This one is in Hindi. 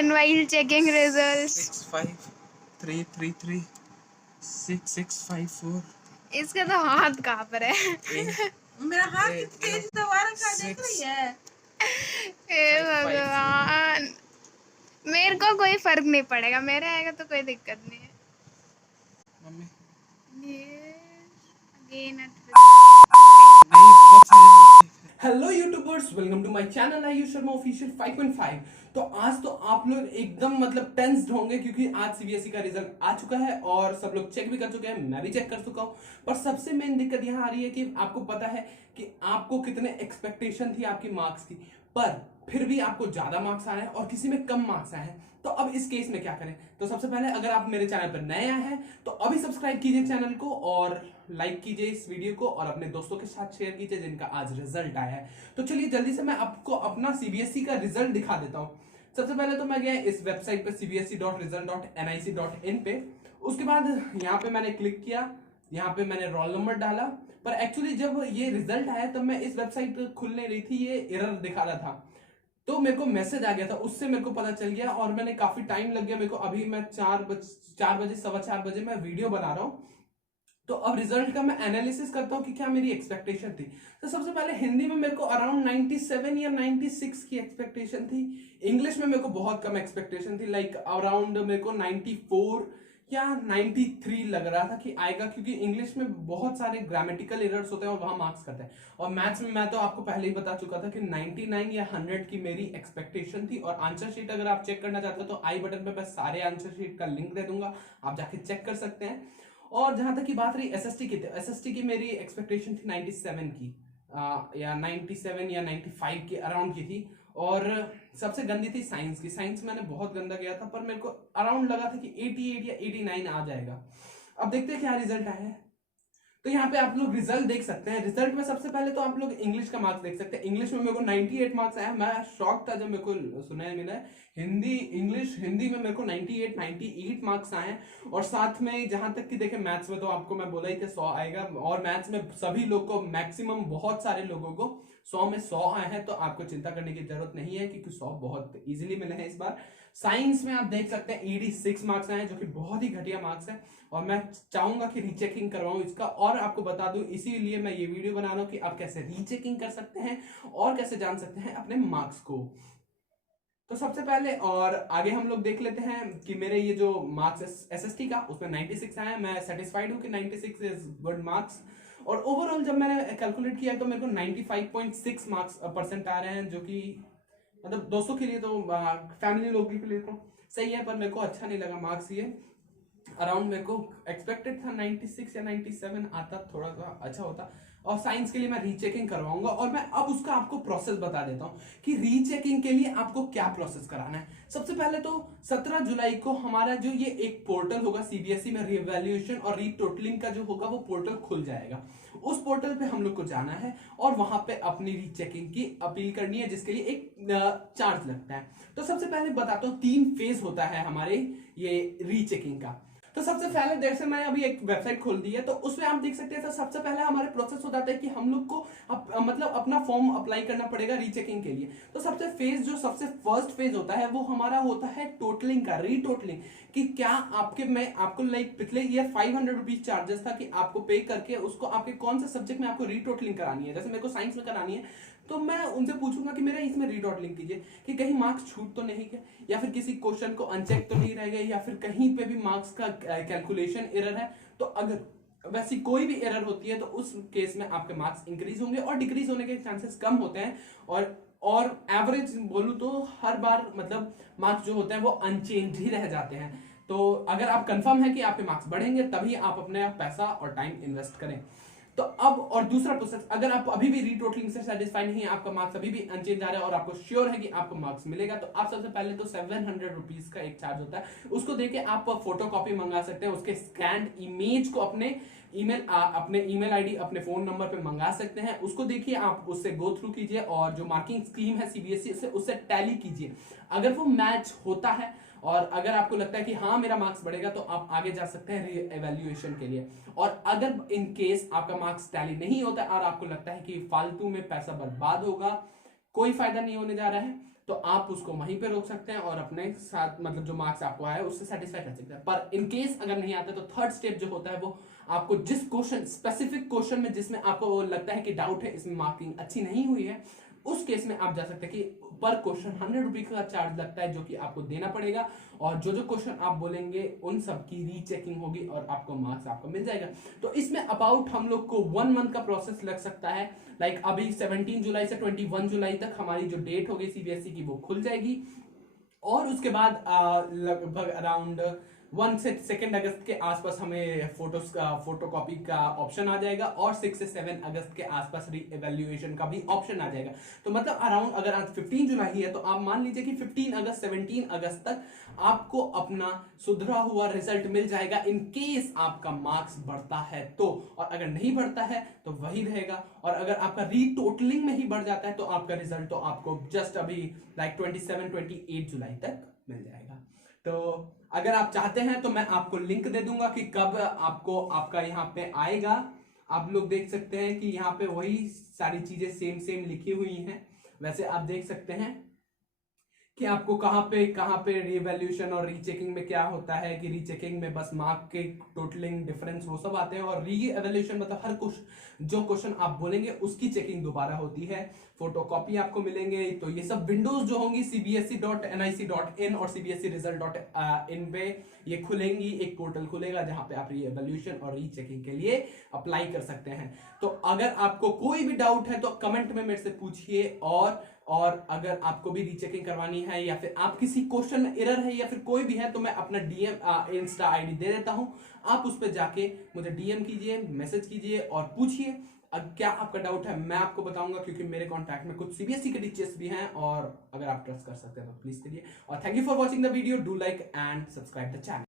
And while checking results, 65333 6654 इसका तो हाथ कांप रहा है। मेरा हाथ कितनी तेज दबा रखा है, देख रही है? हे भगवान, मेरे को कोई फर्क नहीं पड़ेगा, मेरे आएगा तो कोई दिक्कत नहीं है। Mummy hello YouTubers, welcome to my channel Ayush Sharma official 5.5। तो आज तो आप लोग एकदम मतलब टेंस्ड होंगे क्योंकि आज सीबीएसई का रिजल्ट आ चुका है और सब लोग चेक भी कर चुके हैं, मैं भी चेक कर चुका हूं। पर सबसे मेन दिक्कत यहां आ रही है कि आपको पता है कि आपको कितने एक्सपेक्टेशन थी आपकी मार्क्स की, पर फिर भी आपको ज्यादा मार्क्स आए हैं और किसी में कम मार्क्स आए हैं। तो अब इस केस में क्या करें? तो सबसे पहले अगर आप मेरे चैनल पर नए आए हैं तो अभी सब्सक्राइब कीजिए चैनल को और लाइक कीजिए इस वीडियो को और अपने दोस्तों के साथ शेयर कीजिए जिनका आज रिजल्ट आया है। तो चलिए जल्दी से मैं आपको अपना सीबीएसई का रिजल्ट दिखा देता हूं। सबसे पहले तो मैं गया इस वेबसाइट पे cbse.result.nic.in पे। उसके बाद यहाँ पे मैंने क्लिक किया, यहाँ पे मैंने रोल नंबर डाला, पर एक्चुअली जब ये रिजल्ट आया तब मैं इस वेबसाइट खुल नहीं रही थी, ये एरर दिखा रहा था। तो मेरे को मैसेज आ गया था, उससे मेरे को पता चल गया और मैंने काफी टाइम लग गया मेरे को। अभी मैं 4 बजे 4:15 मैं वीडियो बना रहा हूँ। तो अब रिजल्ट का मैं एनालिसिस करता हूँ कि क्या मेरी एक्सपेक्टेशन थी। तो सबसे पहले हिंदी में मेरे को अराउंड 97 या 96 की एक्सपेक्टेशन थी। इंग्लिश में मेरे को बहुत कम एक्सपेक्टेशन थी, लाइक अराउंड मेरे को 94 या 93 लग रहा था कि आएगा, क्योंकि इंग्लिश में बहुत सारे ग्रामेटिकल एरर्स होते हैं और वहां मार्क्स करते हैं। और मैथ्स में मैं तो आपको पहले ही बता चुका था कि 99 या 100 की मेरी एक्सपेक्टेशन थी। और आंसर शीट अगर आप चेक करना चाहते हो तो आई बटन पे मैं सारे आंसर शीट का लिंक दे दूंगा, आप जाके चेक कर सकते हैं। और जहां तक की बात रही एसएसटी की, तो एसएसटी की मेरी एक्सपेक्टेशन थी 97 की, या 97 या 95 के अराउंड की थी। और सबसे गंदी थी साइंस की। साइंस मैंने बहुत गंदा गया था, पर मेरे को अराउंड लगा था कि 88 या 89 आ जाएगा। अब देखते हैं क्या रिजल्ट आया है। तो यहाँ पे आप लोग रिजल्ट देख सकते हैं। रिजल्ट में सबसे पहले तो आप लोग इंग्लिश का मार्क्स देख सकते हैं। इंग्लिश में मेरे को 98 मार्क्स आया। मैं शॉक था जब मेरे को सुनाया मिला है। हिंदी में मेरे को 98 मार्क्स आए हैं। और साथ में जहां तक कि देखे मैथ्स में तो आपको मैं बोला ही था 100 आएगा, और मैथ्स में सभी लोग को मैक्सिमम बहुत सारे लोगों को 100 में 100 आए हैं। तो आपको चिंता करने की जरूरत नहीं है क्योंकि 100 बहुत इजीली मिले हैं इस बार। साइंस में आप देख सकते हैं 86 मार्क्स आए हैं, जो कि बहुत ही घटिया मार्क्स है। और मैं चाहूंगा कि रीचेकिंग करवाऊं इसका, और आपको बता दूं इसीलिए मैं ये वीडियो बना रहा हूं कि आप कैसे रीचेकिंग कर सकते हैं और कैसे जान सकते हैं अपने मार्क्स को। तो सबसे पहले और आगे हम लोग देख लेते हैं कि मेरे ये जो मार्क्स एसएसटी का उसमें 96 आया। मैं सेटिस्फाइड हूं कि 96 इज गुड मार्क्स। और ओवरऑल जब मैंने कैलकुलेट किया तो मेरे को 95.6 मार्क्स परसेंट आ रहे हैं, जो कि मतलब दोस्तों के लिए तो फैमिली लोगों के लिए तो सही है, पर मेरे को अच्छा नहीं लगा मार्क्स ये। अराउंड मेरे को एक्सपेक्टेड था 96 या 97 आता, थोड़ा सा अच्छा होता। और साइंस के लिए मैं रीचेकिंग करवाऊंगा और मैं अब उसका आपको प्रोसेस बता देता हूं कि रीचेकिंग के लिए आपको क्या प्रोसेस कराना है। सबसे पहले तो 17 जुलाई को हमारा जो ये एक पोर्टल होगा सीबीएसई में, रीवैल्यूएशन और रीटोटलिंग का जो होगा वो पोर्टल खुल जाएगा। उस पोर्टल पे हम लोग को जाना है और वहां पे अपनी रीचेकिंग की अपील करनी है, जिसके लिए एक चार्ज लगता है। तो सबसे पहले बताता हूँ 3 फेज होता है हमारे ये रीचेकिंग का। तो सबसे पहले जैसे मैं अभी एक वेबसाइट खोल दी है तो उसमें आप देख सकते हैं। तो सबसे पहले हमारे प्रोसेस हो जाता है कि हम लोग को मतलब अपना फॉर्म अप्लाई करना पड़ेगा रीचेकिंग के लिए। तो सबसे फर्स्ट फेज होता है वो हमारा होता है टोटलिंग का, रीटोटलिंग, कि क्या आपको लाइक पिछले ईयर 500 रुपीज चार्जेस था कि आपको पे करके उसको आपके कौन से सब्जेक्ट में आपको रीटोटलिंग करानी है। जैसे मेरे को साइंस में करानी है तो मैं उनसे पूछूंगा कि मेरा इसमें रीटोटलिंग कीजिए कि कहीं मार्क्स छूट तो नहीं गए, या फिर किसी क्वेश्चन को अनचेक तो नहीं रह गए, या फिर कहीं पे भी मार्क्स का कैलकुलेशन एरर है। तो अगर वैसी कोई भी एरर होती है तो उस केस में आपके मार्क्स इंक्रीज होंगे और डिक्रीज होने के चांसेस कम होते हैं। और एवरेज बोलूं तो हर बार मतलब मार्क्स जो होते हैं वो अनचेंज ही रह जाते हैं। तो अगर आप कंफर्म है कि आपके मार्क्स बढ़ेंगे तभी आप अपने पैसा और टाइम इन्वेस्ट करें। तो अब और दूसरा प्रोसेस, अगर आप अभी भी रीटोटलिंग से सेटिस्फाई नहीं है, आपका मार्क्स अभी भी अनचेंज आ रहा है और आपको श्योर है कि आपको मार्क्स मिलेगा, तो आप सबसे पहले तो 700 रुपीज का एक चार्ज होता है, उसको देके आप फोटो कॉपी मंगा सकते हैं। उसके स्कैन इमेज को अपने ईमेल आईडी अपने फोन नंबर पे मंगा सकते हैं। उसको देखिए, आप उससे गो थ्रू कीजिए और जो मार्किंग स्कीम है सीबीएसई से उससे टैली कीजिए। अगर वो मैच होता है और अगर आपको लगता है कि हाँ मेरा मार्क्स बढ़ेगा तो आप आगे जा सकते हैं री-एवैल्यूएशन के लिए। और अगर इन केस आपका मार्क्स टैली नहीं होता और आपको लगता है कि फालतू में पैसा बर्बाद होगा, कोई फायदा नहीं होने जा रहा है, तो आप उसको वहीं पे रोक सकते हैं और अपने साथ मतलब जो मार्क्स आपको आए उससे सेटिस्फाई कर सकते हैं। पर इन केस अगर नहीं आता तो थर्ड स्टेप जो होता है वो आपको जिस क्वेश्चन स्पेसिफिक क्वेश्चन में जिसमें आपको लगता है कि डाउट है, इसमें मार्किंग अच्छी नहीं हुई है, उस केस में आप जा सकते हैं कि पर क्वेश्चन 100 रुपए का चार्ज लगता है जो कि आपको देना पड़ेगा, और जो जो क्वेश्चन आप बोलेंगे उन सब की रीचेकिंग होगी और आपको मार्क्स आपको मिल जाएगा। तो इसमें अबाउट हम लोग को 1 मंथ का प्रोसेस लग सकता है। लाइक अभी 17 जुलाई से 21 जुलाई तक हमारी जो डेट होगी सीबीएसई की वो खुल जाएगी, और उसके बाद लगभग अराउंड 1 से 2 अगस्त के आसपास हमें फोटोकॉपी का ऑप्शन आ जाएगा, और 6 से 7 अगस्त के आसपास री एवेल्युएशन का भी ऑप्शन आ जाएगा। तो मतलब अराउंड अगर आज 15 जुलाई है तो आप मान लीजिए कि 15 अगस्त 17 अगस्त तक आपको अपना सुधरा हुआ रिजल्ट मिल जाएगा, इन केस आपका मार्क्स बढ़ता है तो। और अगर नहीं बढ़ता है तो वही रहेगा, और अगर आपका रीटोटलिंग में ही बढ़ जाता है तो आपका रिजल्ट तो आपको जस्ट अभी लाइक 27-28 जुलाई तक मिल जाएगा। तो अगर आप चाहते हैं तो मैं आपको लिंक दे दूंगा कि कब आपको आपका यहाँ पे आएगा। आप लोग देख सकते हैं कि यहाँ पे वही सारी चीजें सेम लिखी हुई हैं। वैसे आप देख सकते हैं कि आपको कहाँ पे रीवैल्यूएशन और रीचेकिंग में क्या होता है कि रीचेकिंग में बस मार्क के टोटलिंग डिफरेंस वो सब आते हैं, और रीएवैल्यूएशन मतलब हर कुछ जो क्वेश्चन आप बोलेंगे उसकी चेकिंग दोबारा होती है, फोटोकॉपी आपको मिलेंगे। तो ये सब विंडोज जो होंगी cbse.nic.in और cbseresult.in पे ये खुलेंगी, एक पोर्टल खुलेगा जहां पे आप रीएवैल्यूएशन और रीचेकिंग के लिए अप्लाई कर सकते हैं। तो अगर आपको कोई भी डाउट है तो कमेंट में मेरे से पूछिए, और अगर आपको भी रीचेकिंग करवानी है या फिर आप किसी क्वेश्चन में एरर है या फिर कोई भी है तो मैं अपना डीएम इंस्टा आईडी दे देता हूं, आप उस पर जाके मुझे डीएम कीजिए, मैसेज कीजिए और पूछिए क्या आपका डाउट है, मैं आपको बताऊंगा, क्योंकि मेरे कॉन्टैक्ट में कुछ सीबीएसई के टीचर्स भी हैं, और अगर आप ट्रस्ट कर सकते हैं तो प्लीज करिए। और thank you for watching the video, do like and subscribe the channel.